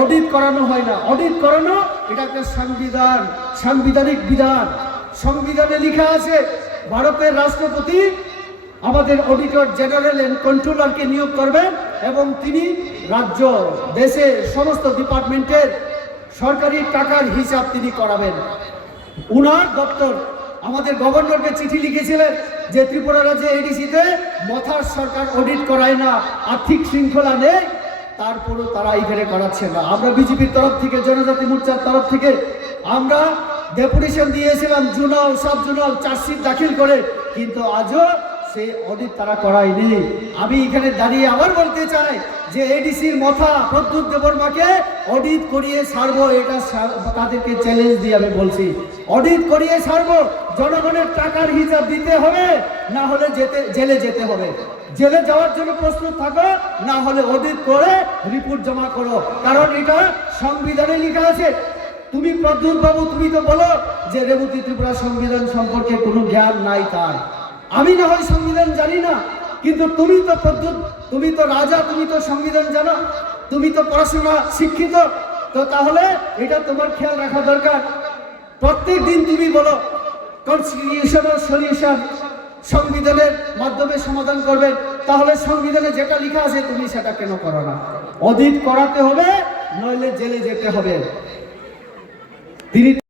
Audit করানো হয় না। অডিট করানো এটা একটা সংবিধান, সাংবিধানিক বিধান। সংবিধানে লেখা আছে ভারতের রাষ্ট্রপতি আমাদের অডিটর জেনারেল এন্ড কন্ট্রোলারকে নিয়োগ করবেন এবং তিনি রাজ্য দেশের সমস্ত ডিপার্টমেন্টের সরকারি টাকার হিসাব তিনি করাবেন। উনার দপ্তর আমাদের গভর্নরকে চিঠি লিখেছিলেন যে ত্রিপুরা রাজ্যে এডিসিতে মথার সরকার অডিট করায় না, আর্থিক শৃঙ্খলা নেই, তারপরও তারা এখানে করাচ্ছে না। আমরা বিজেপির তরফ থেকে, জনজাতি মোর্চার তরফ থেকে আমরা ডেপুটেশন দিয়েছিলাম জোনাল, সাব জোনাল চার্জশিট দাখিল করে, কিন্তু আজও সেই অডিট তারা করায়নি। আমি এখানে দাঁড়িয়ে আবার বলতে চাই যে এডিসির মথা প্রদ্যুৎ দেববর্মাকে অডিট করিয়ে ছাড়বো, এটা তাদেরকে চ্যালেঞ্জ দিয়ে আমি বলছি। অডিট করিয়ে ছাড়বো, জনগণের টাকার হিসাব দিতে হবে, না হলে জেলে যেতে হবে। জেলে যাওয়ার জন্য প্রস্তুত থাকো, না হলে অডিট করে রিপোর্ট জমা করো, কারণ এটা সংবিধানে লেখা আছে। তুমি প্রদ্যুৎ বাবু তুমি তো বলো যে রেবতী ত্রিপুরা সংবিধান সম্পর্কে কোনো জ্ঞান নাই তার। আমি না হয় সংবিধান জানি না, কিন্তু তুমি তো প্রদ্যুৎ, তুমি তো রাজা, তুমি তো সংবিধান জানো, তুমি তো পড়াশোনা শিক্ষিত, তো তাহলে এটা তোমার খেয়াল রাখা দরকার। প্রত্যেক দিন তুমি বলো কনস্টিটিউশনাল সলিউশন সংবিধানের মাধ্যমে সমাধান করবে, তাহলে সংবিধানে যেটা লেখা আছে তুমি সেটা কেন করো না? অডিট করাতে হবে, নইলে জেলে যেতে হবে। তিনি